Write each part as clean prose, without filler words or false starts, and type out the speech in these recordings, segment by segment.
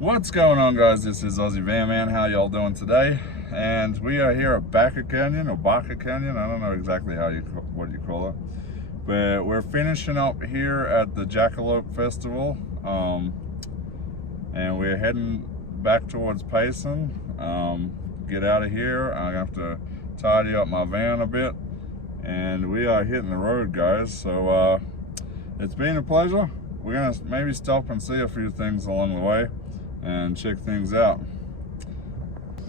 What's going on, guys? This is Aussie Van Man. How y'all doing today? And we are here at Baca Canyon, or Baca Canyon. I don't know exactly what you call it, but we're finishing up here at the Jackalope Festival, and we're heading back towards Payson. Get out of here. I have to tidy up my van a bit, and we are hitting the road, guys. So it's been a pleasure. We're gonna maybe stop and see a few things along the way and check things out.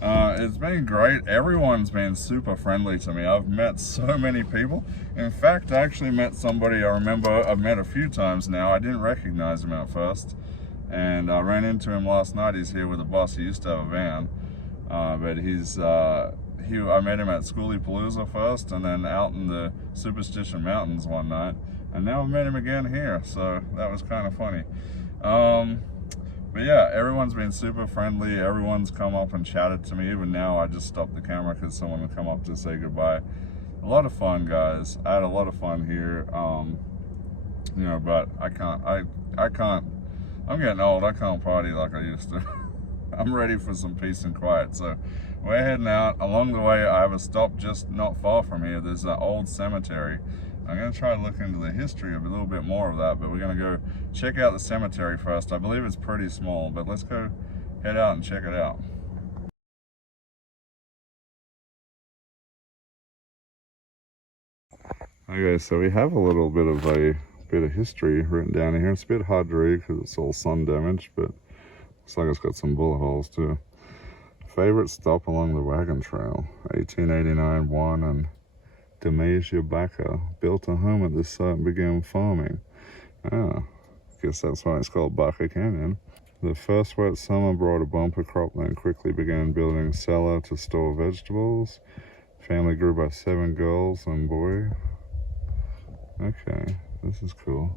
It's been great. Everyone's been super friendly to me. I've met so many people. In fact, I actually met somebody I remember I've met a few times now. I didn't recognize him at first, and I ran into him last night. He's here with a bus. He used to have a van, but I met him at Schoolie Palooza first, and then out in the Superstition Mountains one night, and now I met him again here, so that was kind of funny. But yeah, everyone's been super friendly. Everyone's come up and chatted to me. Even now, I just stopped the camera because someone would come up to say goodbye. A lot of fun, guys. I had a lot of fun here. You know, but I can't. I'm getting old. I can't party like I used to. I'm ready for some peace and quiet. So we're heading out. Along the way, I have a stop just not far from here. There's an old cemetery. I'm going to try to look into the history of a little bit more of that, but we're going to go check out the cemetery first. I believe it's pretty small, but let's go head out and check it out. Okay, so we have a little bit of history written down here. It's a bit hard to read because it's all sun damaged, but looks like it's got some bullet holes too. Favorite stop along the wagon trail, 1889 Juan and Baca built a home at this site and began farming. I guess that's why it's called Baca Canyon. The first wet summer brought a bumper crop, then quickly began building a cellar to store vegetables. Family grew by 7 girls and boy. Okay, this is cool.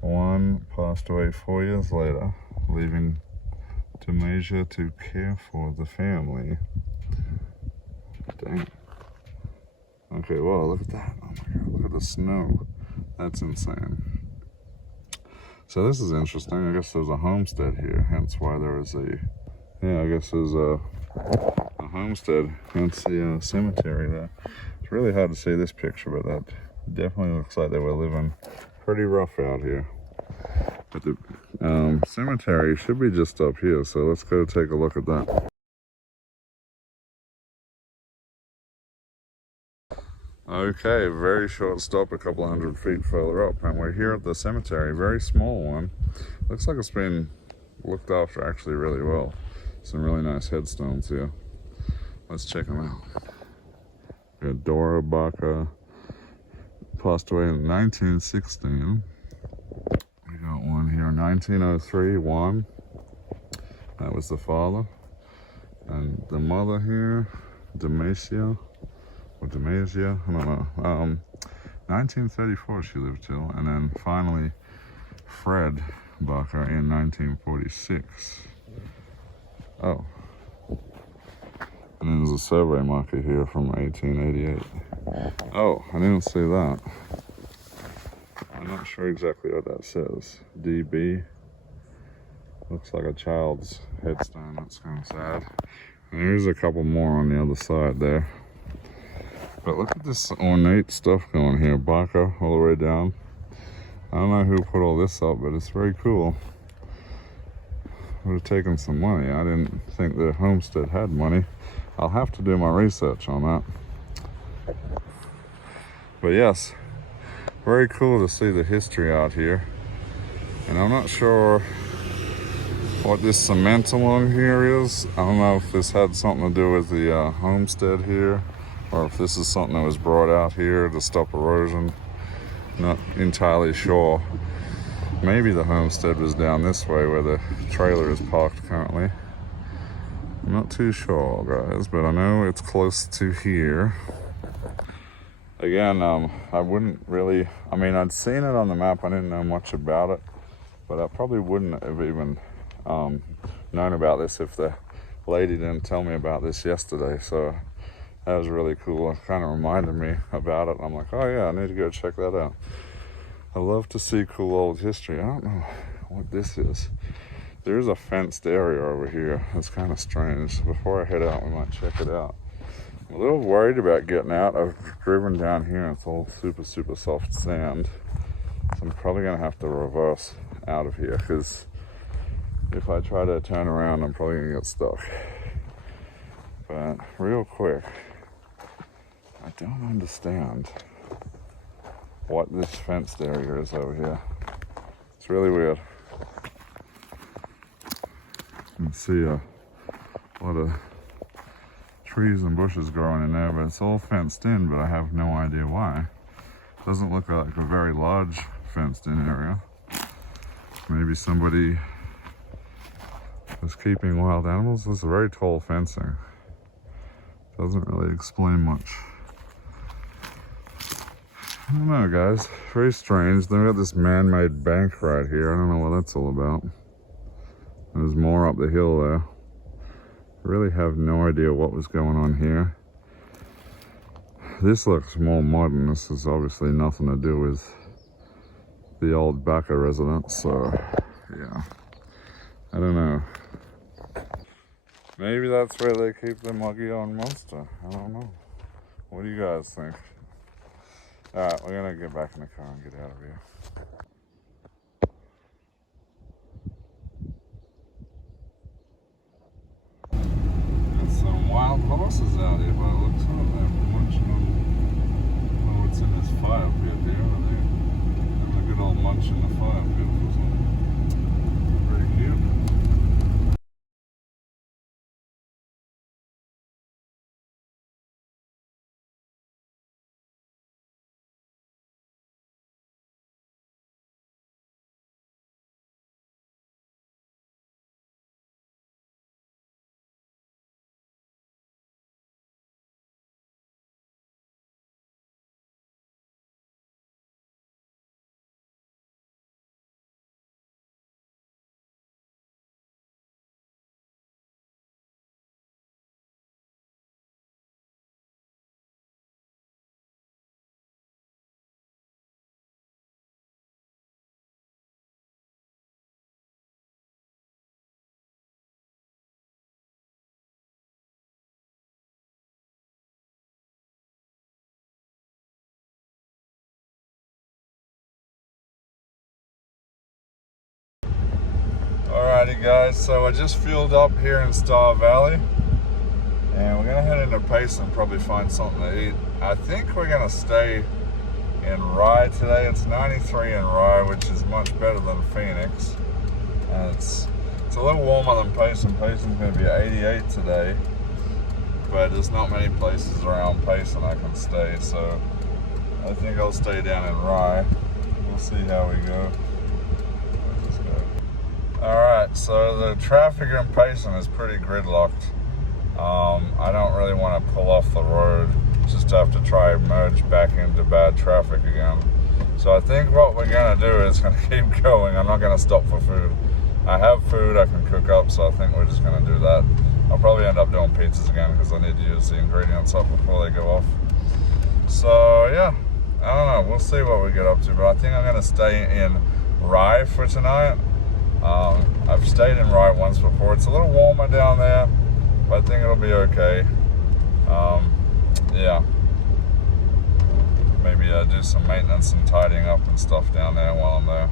One passed away 4 years later, leaving Demasia to care for the family. Dang. Okay, well, look at that. Oh my God, look at the snow. That's insane. So this is interesting. I guess there's a homestead here, hence why there is I guess there's a homestead, hence the cemetery there. It's really hard to see this picture, but that definitely looks like they were living pretty rough out here. But the cemetery should be just up here, so let's go take a look at that. Okay, very short stop, a couple 100 feet further up, and we're here at the cemetery. Very small one. Looks like it's been looked after actually really well. Some really nice headstones here. Let's check them out. We got Dora Baca, passed away in 1916. We got one here in 1903, Juan. That was the father. And the mother here, Demasia. Or Demasia, I don't know. 1934 she lived till, and then finally Fred Baca in 1946. Oh. And then there's a survey marker here from 1888. Oh, I didn't see that. I'm not sure exactly what that says. DB. Looks like a child's headstone. That's kind of sad. And there's a couple more on the other side there. But look at this ornate stuff going here. Baca all the way down. I don't know who put all this up, but it's very cool. Would have taken some money. I didn't think the homestead had money. I'll have to do my research on that. But yes, very cool to see the history out here. And I'm not sure what this cement along here is. I don't know if this had something to do with the homestead here, or if this is something that was brought out here to stop erosion. Not entirely sure. Maybe the homestead was down this way where the trailer is parked currently. I'm not too sure, guys, but I know it's close to here. Again, I wouldn't really, I'd seen it on the map. I didn't know much about it, but I probably wouldn't have even known about this if the lady didn't tell me about this yesterday. So that was really cool. It kind of reminded me about it. I'm like, oh yeah, I need to go check that out. I love to see cool old history. I don't know what this is. There's a fenced area over here. It's kind of strange. Before I head out, we might check it out. I'm a little worried about getting out. I've driven down here and it's all super, super soft sand. So I'm probably gonna have to reverse out of here because if I try to turn around, I'm probably gonna get stuck. But real quick, I don't understand what this fenced area is over here. It's really weird. You can see a lot of trees and bushes growing in there, but it's all fenced in, but I have no idea why. Doesn't look like a very large fenced in area. Maybe somebody was keeping wild animals. There's a very tall fencing. Doesn't really explain much. I don't know, guys. Very strange. Then we got this man-made bank right here. I don't know what that's all about. There's more up the hill there. Really have no idea what was going on here. This looks more modern. This is obviously nothing to do with the old Baca residence, so yeah. I don't know. Maybe that's where they keep the Mogollon monster. I don't know. What do you guys think? Alright, we're gonna get back in the car and get out of here. There's some wild horses out here by the looks of it. They're munching on, I don't know what's in this fire pit here. They're having a good old munch in the fire pit or something. Pretty cute. Alrighty guys, so I just fueled up here in Star Valley and we're gonna head into Pace and probably find something to eat. I think we're gonna stay in Rye today. It's 93 in Rye, which is much better than Phoenix. And it's a little warmer than Payson. Payson's gonna be 88 today, but there's not many places around Payson I can stay, so I think I'll stay down in Rye. We'll see how we go. Alright, so the traffic in Payson is pretty gridlocked. I don't really want to pull off the road, just have to try and merge back into bad traffic again. So I think what we're going to do is going to keep going. I'm not going to stop for food. I have food I can cook up, so I think we're just going to do that. I'll probably end up doing pizzas again because I need to use the ingredients up before they go off. So yeah, I don't know. We'll see what we get up to, but I think I'm going to stay in Rye for tonight. I've stayed in Rye once before. It's a little warmer down there, but I think it'll be okay. Yeah. Maybe do some maintenance and tidying up and stuff down there while I'm there.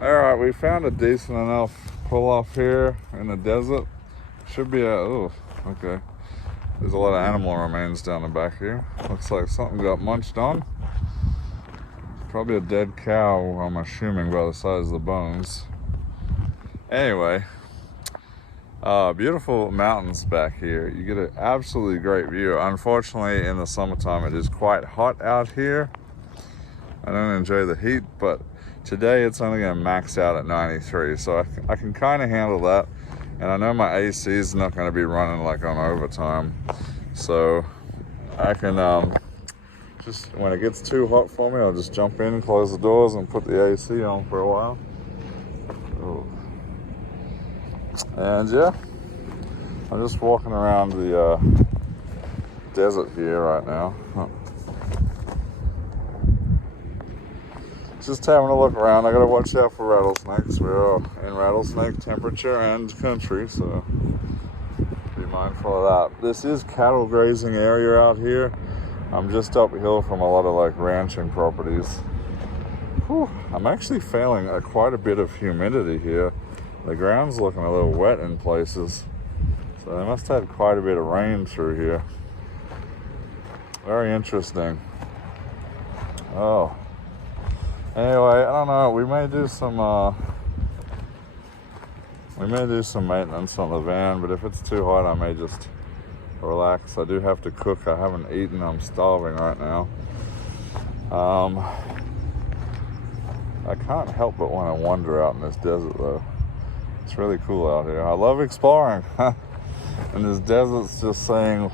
Alright, we found a decent enough pull off here in the desert. Should be a, oh, okay. There's a lot of animal remains down the back here. Looks like something got munched on. Probably a dead cow, I'm assuming, by the size of the bones. Anyway, beautiful mountains back here. You get an absolutely great view. Unfortunately, in the summertime, it is quite hot out here. I don't enjoy the heat, but today it's only going to max out at 93, so I can kind of handle that. And I know my AC is not going to be running like on overtime, so I can just, when it gets too hot for me, I'll just jump in, close the doors, and put the AC on for a while. Oh. And yeah, I'm just walking around the desert here right now. just having a look around. I gotta watch out for rattlesnakes. We're in rattlesnake temperature and country, so be mindful of that. This is cattle grazing area out here. I'm just uphill from a lot of like ranching properties. Whew. I'm actually feeling quite a bit of humidity here. The ground's looking a little wet in places, so they must have had quite a bit of rain through here. Very interesting. Oh, anyway, I don't know. We may do some maintenance on the van, but if it's too hot, I may just relax. I do have to cook. I haven't eaten. I'm starving right now. I can't help but want to wander out in this desert, though. It's really cool out here. I love exploring. And this desert's just saying,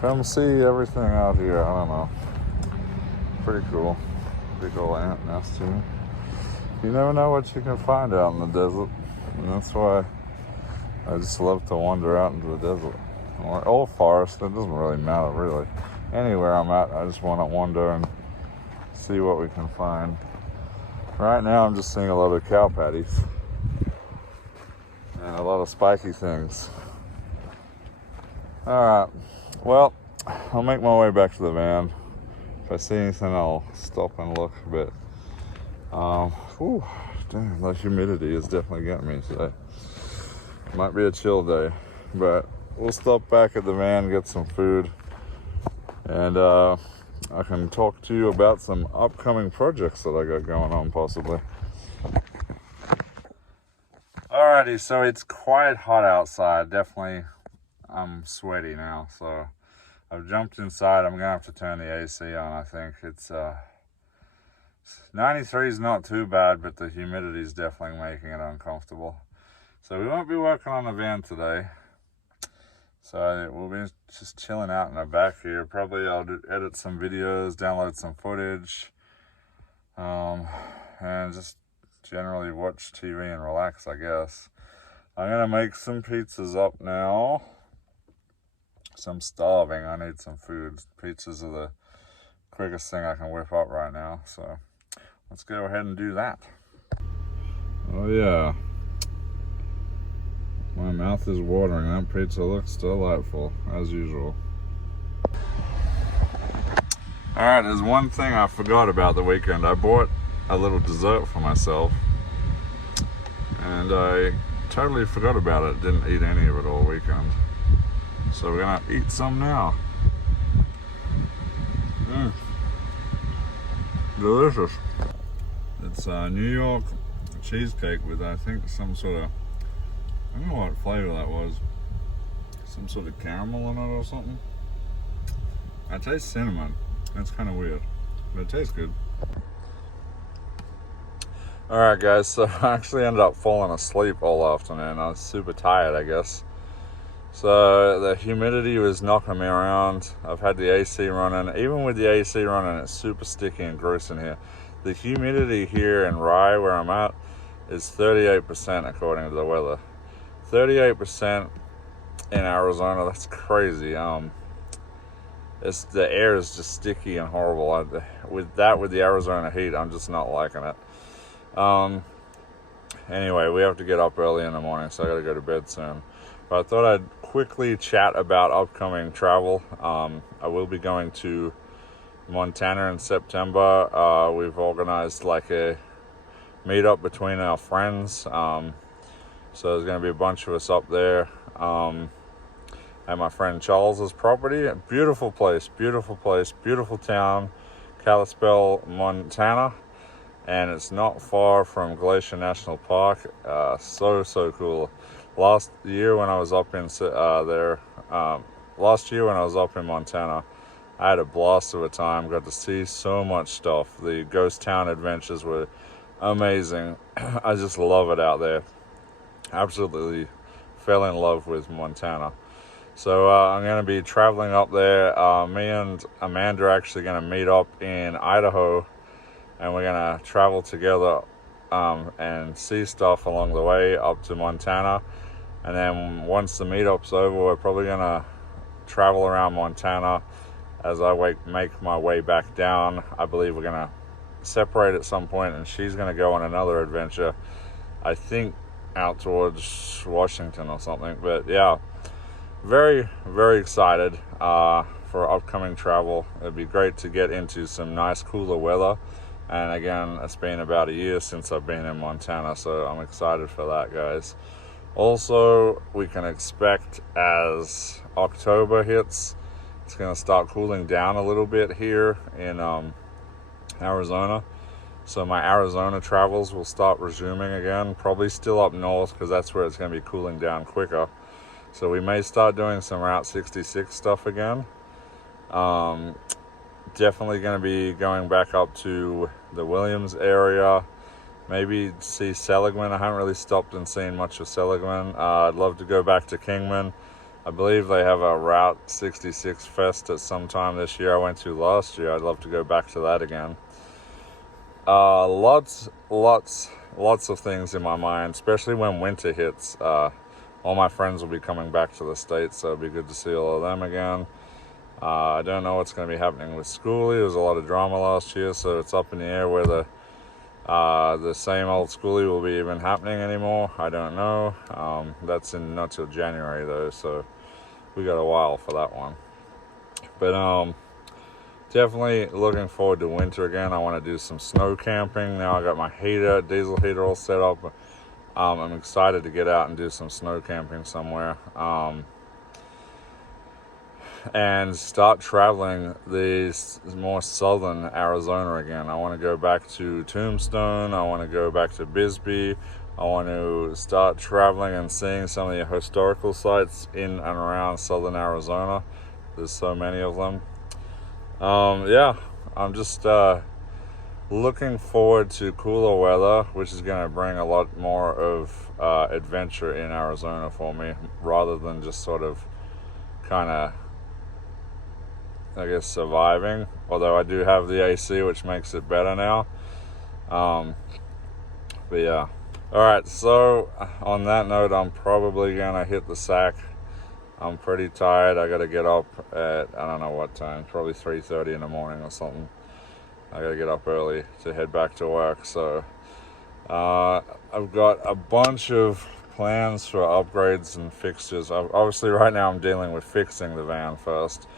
come see everything out here. I don't know. Pretty cool. Big old ant nest here. You never know what you can find out in the desert. And that's why I just love to wander out into the desert. Or forest, it doesn't really matter, really. Anywhere I'm at, I just want to wander and see what we can find. Right now, I'm just seeing a lot of cow patties. And a lot of spiky things. Alright, well, I'll make my way back to the van. If I see anything, I'll stop and look a bit. Whew, damn, the humidity is definitely getting me today. Might be a chill day, but we'll stop back at the van, get some food, and I can talk to you about some upcoming projects that I got going on, possibly. Alrighty, so it's quite hot outside. Definitely, I'm sweaty now, so I've jumped inside. I'm gonna have to turn the AC on. I think it's 93 is not too bad, but the humidity is definitely making it uncomfortable. So we won't be working on the van today. So we'll be just chilling out in the back here. Probably I'll edit some videos, download some footage, and just generally watch TV and relax, I guess. I'm gonna make some pizzas up now. So I'm starving. I need some food. Pizzas are the quickest thing I can whip up right now. So let's go ahead and do that. Oh yeah. My mouth is watering. That pizza looks delightful, as usual. Alright, there's one thing I forgot about the weekend. I bought a little dessert for myself. And I totally forgot about it. Didn't eat any of it all weekend. So we're gonna eat some now. Delicious. It's New York cheesecake with, I think, some sort of, I don't know what flavor that was. Some sort of caramel in it or something. I taste cinnamon. That's kind of weird, but it tastes good. Alright guys, so I actually ended up falling asleep all afternoon. I was super tired, I guess. So the humidity was knocking me around. I've had the AC running. Even with the AC running, it's super sticky and gross in here. The humidity here in Rye, where I'm at, is 38% according to the weather. 38% in Arizona, that's crazy. The air is just sticky and horrible. With the Arizona heat, I'm just not liking it. Anyway, we have to get up early in the morning, so I gotta go to bed soon. But I thought I'd quickly chat about upcoming travel. I will be going to Montana in September. We've organized like a meetup between our friends. So there's going to be a bunch of us up there at my friend Charles's property. Beautiful place, beautiful town, Kalispell, Montana. And it's not far from Glacier National Park. So cool. Last year when I was up in Montana, I had a blast of a time. Got to see so much stuff. The ghost town adventures were amazing. I just love it out there. Absolutely fell in love with Montana. So I'm going to be traveling up there. Me and Amanda are actually going to meet up in Idaho, and we're going to travel together and see stuff along the way up to Montana. And then once the meetup's over, we're probably going to travel around Montana as I make my way back down. I believe we're going to separate at some point, and she's going to go on another adventure, I think out towards Washington or something. But yeah, very, very excited for upcoming travel. It'd be great to get into some nice cooler weather. And again, it's been about a year since I've been in Montana, so I'm excited for that, guys. Also, we can expect as October hits, it's going to start cooling down a little bit here in Arizona. So my Arizona travels will start resuming again, probably still up north because that's where it's going to be cooling down quicker. So we may start doing some Route 66 stuff again. Definitely going to be going back up to the Williams area. Maybe see Seligman. I haven't really stopped and seen much of Seligman. I'd love to go back to Kingman. I believe they have a Route 66 fest at some time this year. I went to last year. I'd love to go back to that again. Lots of things in my mind, especially when winter hits. All my friends will be coming back to the States, so it'll be good to see all of them again. I don't know what's going to be happening with Schoolie. There was a lot of drama last year, so it's up in the air whether the same old Schoolie will be even happening anymore. I don't know. That's not till January though, so we got a while for that one. But definitely looking forward to winter again. I want to do some snow camping. Now I got my diesel heater all set up. I'm excited to get out and do some snow camping somewhere. And start traveling these more southern Arizona again. I want to go back to Tombstone. I want to go back to Bisbee. I want to start traveling and seeing some of the historical sites in and around southern Arizona. There's so many of them. Yeah, I'm just looking forward to cooler weather, which is going to bring a lot more of adventure in Arizona for me, rather than just sort of kind of, I guess, surviving. Although I do have the AC, which makes it better now. But yeah. Alright, so on that note, I'm probably gonna hit the sack. I'm pretty tired. I gotta get up at, I don't know what time, probably 3:30 in the morning or something. I gotta get up early to head back to work. So I've got a bunch of plans for upgrades and fixtures. Obviously right now I'm dealing with fixing the van first.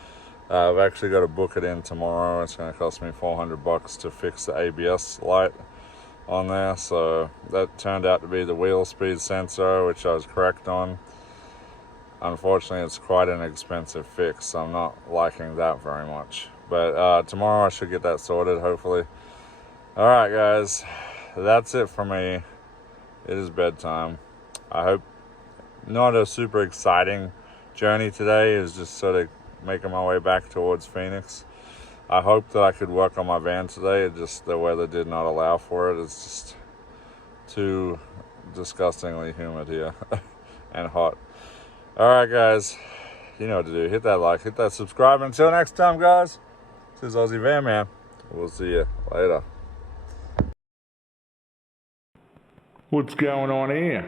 I've actually got to book it in tomorrow. It's going to cost me $400 to fix the ABS light on there. So that turned out to be the wheel speed sensor, which I was correct on. Unfortunately, it's quite an expensive fix, so I'm not liking that very much. But tomorrow I should get that sorted, hopefully. All right, guys, that's it for me. It is bedtime. I hope not a super exciting journey today. Is just sort of making my way back towards Phoenix. I hope that I could work on my van today. It just, the weather did not allow for it. It's just too disgustingly humid here and hot. All right, guys, you know what to do. Hit that like, hit that subscribe. Until next time, guys, this is Aussie Van Man. We'll see you later. What's going on here?